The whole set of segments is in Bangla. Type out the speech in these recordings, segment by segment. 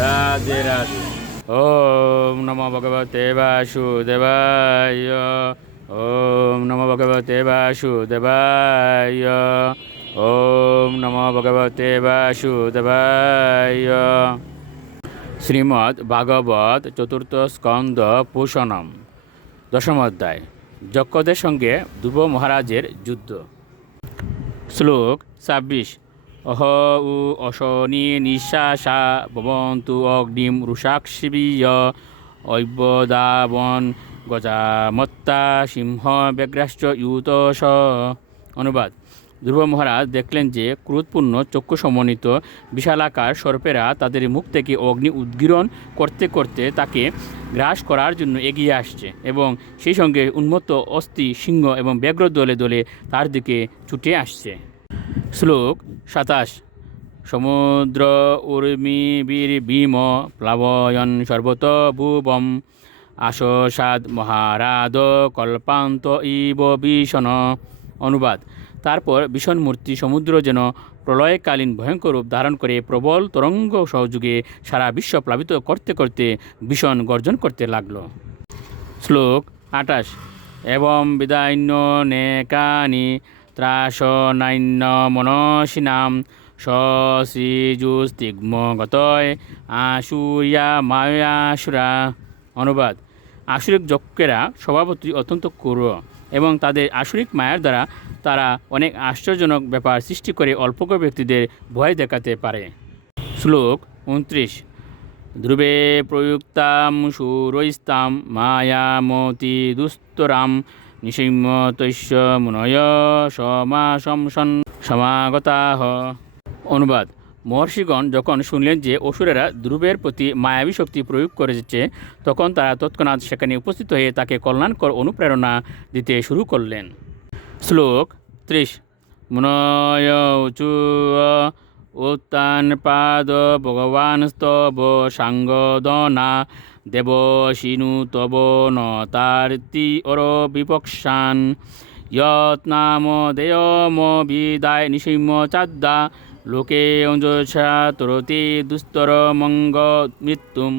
রাধে রাধে। ওম নমো ভগবতে বাসুদেবায়। ওম নমো ভগবতে বাসুদেবায়। ওম নমো ভগবতে বাসুদেবায়। শ্রীমদ্ ভাগবত চতুর্থ স্কন্দ পুষণম দশম অধ্যায়। যক্ষদের সঙ্গে ধ্রুব মহারাজের যুদ্ধ। শ্লোক ২৬। অহ উ অশনি নিঃশ্বাসা ভবন্তু অগ্নিম রুষাক্ষিবীয় ঐবদাবন গজামত্তা সিংহ ব্যগ্রাশ্চ ইউতস। অনুবাদ। ধ্রুব মহারাজ দেখলেন যে ক্রোধপূর্ণ চক্ষু সমন্বিত বিশালাকার সর্পেরা তাদের মুখ থেকে অগ্নি উদ্গীরণ করতে করতে তাকে গ্রাস করার জন্য এগিয়ে আসছে এবং সেই সঙ্গে উন্মত্ত অস্থি সিংহ এবং ব্যগ্র দলে দলে তার দিকে ছুটে আসছে। শ্লোক ২৭। সমুদ্র উর্মি বীর ভীম প্লাবয়ন সর্বত ভুবম আশসাদ মহারাদ কল্পান্ত ইব ভীষণ। অনুবাদ। তারপর ভীষণ মূর্তি সমুদ্র যেন প্রলয়কালীন ভয়ঙ্কর রূপ ধারণ করে প্রবল তরঙ্গ সহযোগে সারা বিশ্ব প্লাবিত করতে করতে ভীষণ গর্জন করতে লাগল। শ্লোক ২৮। এবং বিদান্য নেকানি ত্রাসনান্য মনসিনাম শ্রীজুস্তিগ্ম গতয় আশুয়া মায়াসুরা। অনুবাদ। আসুরিক যক্ষেরা স্বভাবতই অত্যন্ত ক্রূর এবং তাদের আসুরিক মায়ার দ্বারা তারা অনেক আশ্চর্যজনক ব্যাপার সৃষ্টি করে অল্পজ্ঞ ব্যক্তিদের ভয় দেখাতে পারে। শ্লোক ২৯। ধ্রুবে প্রযুক্তাম সুরৈস্তাম মায়ামতি দুস্তরাম নিশিম্য তৈশ্য মুনয় সমাগতাহ। অনুবাদ। মহর্ষিগণ যখন শুনলেন যে অসুরেরা ধ্রুবের প্রতি মায়াবী শক্তি প্রয়োগ করেছে তখন তারা তৎক্ষণাৎ সেখানে উপস্থিত হয়ে তাকে কল্যাণকর অনুপ্রেরণা দিতে শুরু করলেন। শ্লোক ৩০। মুনয় উচু উত্তান পাদ ভগবান স্তব সাঙ্গদনা দেব শিনু তব ন তার্তি অর বিপক্ষান যৎনাম দেয়ম বিদায় নিসিম্য চাদ্দা লোকে অঞ্জসা তরতি দুস্তর মঙ্গ মৃত্যুম।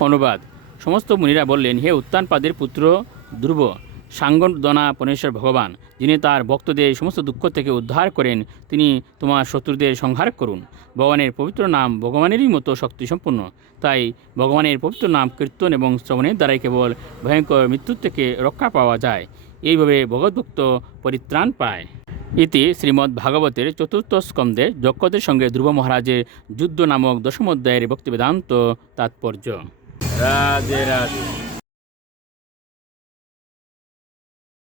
অনুবাদ। সমস্ত মুনিরা বললেন, হে উত্তানপাদের পুত্র ধ্রুব, সাঙ্গদনা পরমেশ্বর ভগবান, যিনি তার ভক্তদের সমস্ত দুঃখ থেকে উদ্ধার করেন, তিনি তোমার শত্রুদের সংহার করুন। ভগবানের পবিত্র নাম ভগবানেরই মতো শক্তিসম্পন্ন, তাই ভগবানের পবিত্র নাম কীর্তন এবং শ্রবণের দ্বারাই কেবল ভয়ঙ্কর মৃত্যুর থেকে রক্ষা পাওয়া যায়। এইভাবে ভগবদ্ভক্ত পরিত্রাণ পায়। ইতি শ্রীমদ্ ভাগবতের চতুর্থ স্কন্ধে যক্ষদের সঙ্গে ধ্রুব মহারাজের যুদ্ধ নামক দশম অধ্যায়ের ভক্তিবেদান্ত তাৎপর্য। রাধে রাধে।